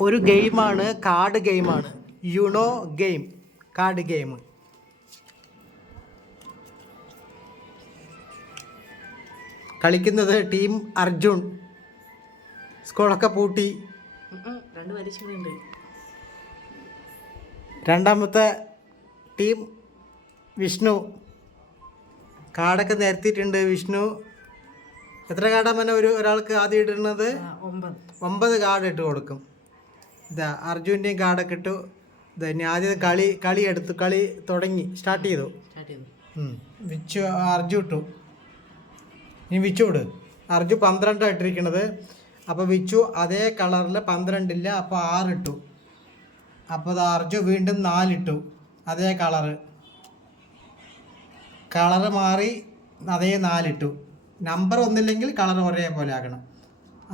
ഒരു ഗെയിമാണ് കാർഡ് ഗെയിമാണ്. Uno game card game. കളിക്കുന്നത് ടീം അർജുൻ. സ്കൂളൊക്കെ പൂട്ടി. രണ്ടാമത്തെ ടീം വിഷ്ണു. കാർഡൊക്കെ നിരത്തിയിട്ടുണ്ട് വിഷ്ണു. എത്ര കാർഡാ മന ഒരു ഒരാൾക്ക് ആദ്യം ഇടുന്നത്? ഒമ്പത് കാർഡ് ഇട്ട് കൊടുക്കും. ഇതാ അർജുന്റെയും കാർഡൊക്കെ ഇട്ടു ഇതന്നെ ആദ്യം കളി കളി എടുത്തു കളി തുടങ്ങി സ്റ്റാർട്ട് ചെയ്തു. വിച്ചു അർജു ഇട്ടു. ഇനി വിച്ചു ഇട്. അർജു പന്ത്രണ്ടാണ് ഇട്ടിരിക്കണത്. അപ്പോൾ വിച്ചു അതേ കളറിൽ പന്ത്രണ്ടില്ല അപ്പോൾ ആറിട്ടു അപ്പോൾ അത് അർജു വീണ്ടും നാലിട്ടു അതേ കളറ് കളറ് മാറി അതേ നാലിട്ടു. നമ്പർ ഒന്നില്ലെങ്കിൽ കളർ ഒരേപോലെ ആക്കണം.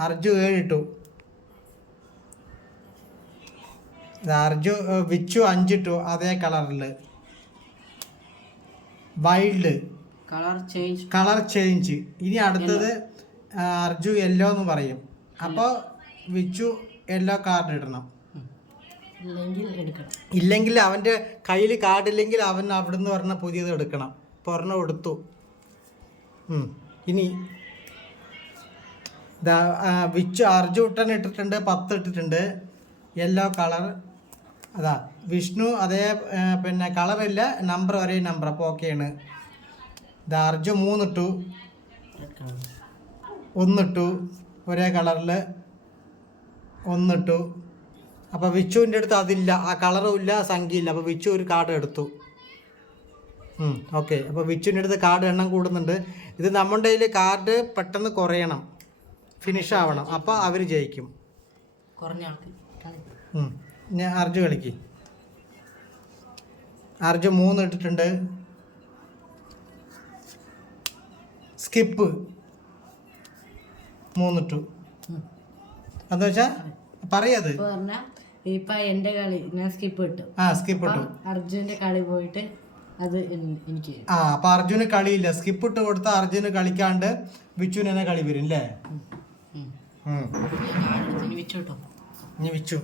അർജു ഏഴിട്ടു. ഇത് വിച്ചു അഞ്ച് ടു അഞ്ചിട്ടു അതേ കളറിൽ wild. Colour change. Colour change. ഇനി അടുത്തത് അർജു യെല്ലോ എന്ന് പറയും. അപ്പോൾ വിച്ചു യെല്ലോ കാർഡ് ഇടണം. ഇല്ലെങ്കിൽ അവന്റെ കയ്യിൽ കാർഡ് ഇല്ലെങ്കിൽ അവൻ അവിടുന്ന് പറഞ്ഞ പുതിയത് എടുക്കണം. പൊറണ കൊടുത്തു ഇനി വിച്ചു അർജു ഇട്ടൻ ഇട്ടിട്ടുണ്ട് പത്ത് ഇട്ടിട്ടുണ്ട്. യെല്ലോ കളർ അതാ വിഷ്ണു അതേ പിന്നെ കളറില്ല നമ്പർ ഒരേ നമ്പർ അപ്പോൾ ഓക്കെയാണ് ദാർജു മൂന്നിട്ടു. ഒന്നിട്ടു. ഒരേ കളറിൽ ഒന്നിട്ടു. അപ്പോൾ വിച്ചുവിന്റെ അടുത്ത് അതില്ല ആ കളറും ഇല്ല സംഖ്യയില്ല അപ്പോൾ വിച്ചു ഒരു കാർഡ് എടുത്തു. ഓക്കെ അപ്പോൾ വിച്ചുവിന്റെ അടുത്ത് കാർഡ് എണ്ണം കൂടുന്നുണ്ട്. ഇത് നമ്മുടെ കയ്യിൽ കാർഡ് പെട്ടെന്ന് കുറയണം. ഫിനിഷ് ആവണം. അപ്പോൾ അവർ ജയിക്കും. കുറഞ്ഞ ആൾക്ക് ഞാൻ അർജു കളിക്ക്. അർജു മൂന്ന് ഇട്ടിട്ടുണ്ട്. സ്കിപ്പ്. മൂന്നിട്ടു. ഉം. എന്താ വെച്ചാ? പറയത് ഇപ്പൊ എന്റെ കളി ഞാൻ സ്കിപ്പ് ഇട്ടു. ആ സ്കിപ്പ് ഇട്ടു. അർജുന്റെ കളി പോയിട്ട് അത് എനിക്ക് ആ അപ്പൊ അർജുന് കളിയില്ല. സ്കിപ്പ് ഇട്ട് കൊടുത്ത അർജുന് കളിക്കാണ്ട് വിച്ചുവിന് കളി വരും അല്ലേ ഉം. ഉം. ഉം. ഞാൻ കാർഡ് എടുത്ത് ഇനി വെച്ചു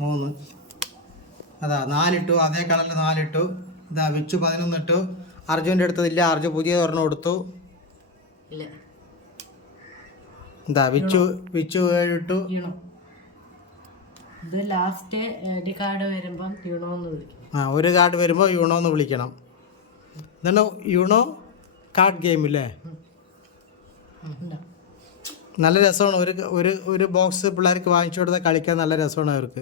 മൂന്ന്. അതാ നാലിട്ടു. അതേ കളറിൽ നാലിട്ടു. ഇതാ വിച്ചു പതിനൊന്ന് ഇട്ടു അർജുന്റെ അടുത്തതില്ല. അർജു പുതിയ ഒരെണ്ണം കൊടുത്തു ഇതാ വിച്ചു വിച്ചു ഏഴിട്ടു. ഇത് ലാസ്റ്റ് കാർഡ് വരുമ്പം യുണോ എന്ന് വിളിക്കണം ആ ഒരു കാർഡ് വരുമ്പോൾ യൂണോ എന്ന് വിളിക്കണം. ഇതാണ് യൂണോ കാർഡ് ഗെയിം ഇല്ലേ? നല്ല രസമാണ്. ഒരു ഒരു ഒരു ബോക്സ് പിള്ളേർക്ക് വാങ്ങിച്ചു കൊടുത്താൽ കളിക്കാൻ നല്ല രസമാണ് അവർക്ക്.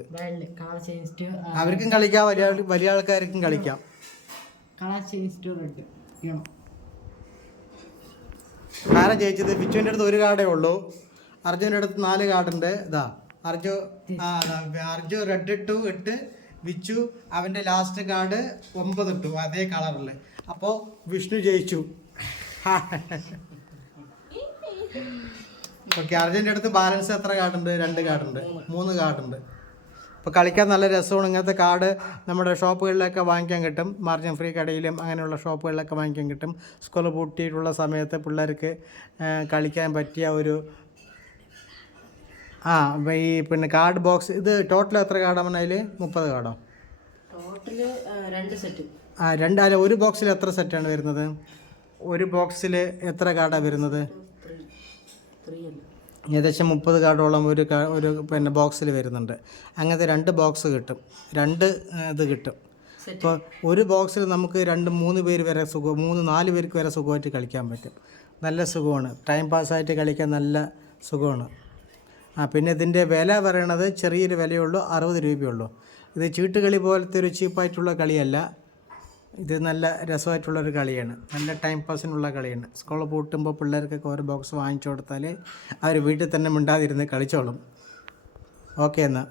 അവർക്കും കളിക്കാം വലിയ വലിയ ആൾക്കാർക്കും കളിക്കാം. ആരാ ജയിച്ചത്? ബിച്ചുവിന്റെ അടുത്ത് ഒരു കാർഡേ ഉള്ളൂ. അർജുന്റെ അടുത്ത് നാല് കാർഡുണ്ട്. ഇതാ അർജു ആ അർജു റെഡ് ടു ഇട്ട് വിച്ചു. അവന്റെ ലാസ്റ്റ് കാർഡ് ഒമ്പത് ഇട്ടു അതേ കളറിൽ അപ്പോൾ വിഷ്ണു ജയിച്ചു. ഓക്കെ അർജുന്റെ അടുത്ത് ബാലൻസ് എത്ര കാർഡുണ്ട് രണ്ട് കാർഡുണ്ട് മൂന്ന് കാർഡുണ്ട് അപ്പോൾ കളിക്കാൻ നല്ല രസമാണ്. ഇങ്ങനത്തെ കാർഡ് നമ്മുടെ ഷോപ്പുകളിലൊക്കെ വാങ്ങിക്കാൻ കിട്ടും. മാർജിൻ ഫ്രീ കടയിലും അങ്ങനെയുള്ള ഷോപ്പുകളിലൊക്കെ വാങ്ങിക്കാൻ കിട്ടും. സ്കൂൾ പൂട്ടിയിട്ടുള്ള സമയത്ത് പിള്ളേർക്ക് കളിക്കാൻ പറ്റിയ ഒരു ആ ഈ പിന്നെ കാർഡ് ബോക്സ് ഇത് ടോട്ടൽ എത്ര കാർഡാണ് അതിൽ മുപ്പത് കാർഡോ രണ്ട് സെറ്റ് ആ രണ്ട് അല്ല ഒരു ബോക്സിൽ എത്ര സെറ്റാണ് വരുന്നത്? ഒരു ബോക്സിൽ എത്ര കാർഡാണ് വരുന്നത്? ഏകദേശം മുപ്പത് കാർഡോളം ഒരു ഒരു പിന്നെ ബോക്സിൽ വരുന്നുണ്ട്. അങ്ങനത്തെ രണ്ട് ബോക്സ് കിട്ടും. രണ്ട് ഇത് കിട്ടും. ഇപ്പോൾ ഒരു ബോക്സിൽ നമുക്ക് രണ്ട് മൂന്ന് പേര് വരെ സുഖം മൂന്ന് നാല് പേർക്ക് വരെ സുഖമായിട്ട് കളിക്കാൻ പറ്റും. നല്ല സുഖമാണ്. ടൈം പാസ്സായിട്ട് കളിക്കാൻ നല്ല സുഖമാണ്. ആ പിന്നെ ഇതിന്റെ വില പറയണത് ചെറിയൊരു വിലയുള്ളൂ അറുപത് രൂപയുള്ളൂ ഇത് ചീട്ടുകളി പോലത്തെ ഒരു ചീപ്പായിട്ടുള്ള കളിയല്ല. ഇത് നല്ല രസമായിട്ടുള്ളൊരു കളിയാണ്. നല്ല ടൈം പാസിനുള്ള കളിയാണ്. സ്കൂൾ പൂട്ടുമ്പോൾ പിള്ളേർക്കൊക്കെ ഒരു ബോക്സ് വാങ്ങിച്ചു കൊടുത്താൽ അവർ വീട്ടിൽ തന്നെ മിണ്ടാതിരുന്ന് കളിച്ചോളും. ഓക്കെ എന്നാൽ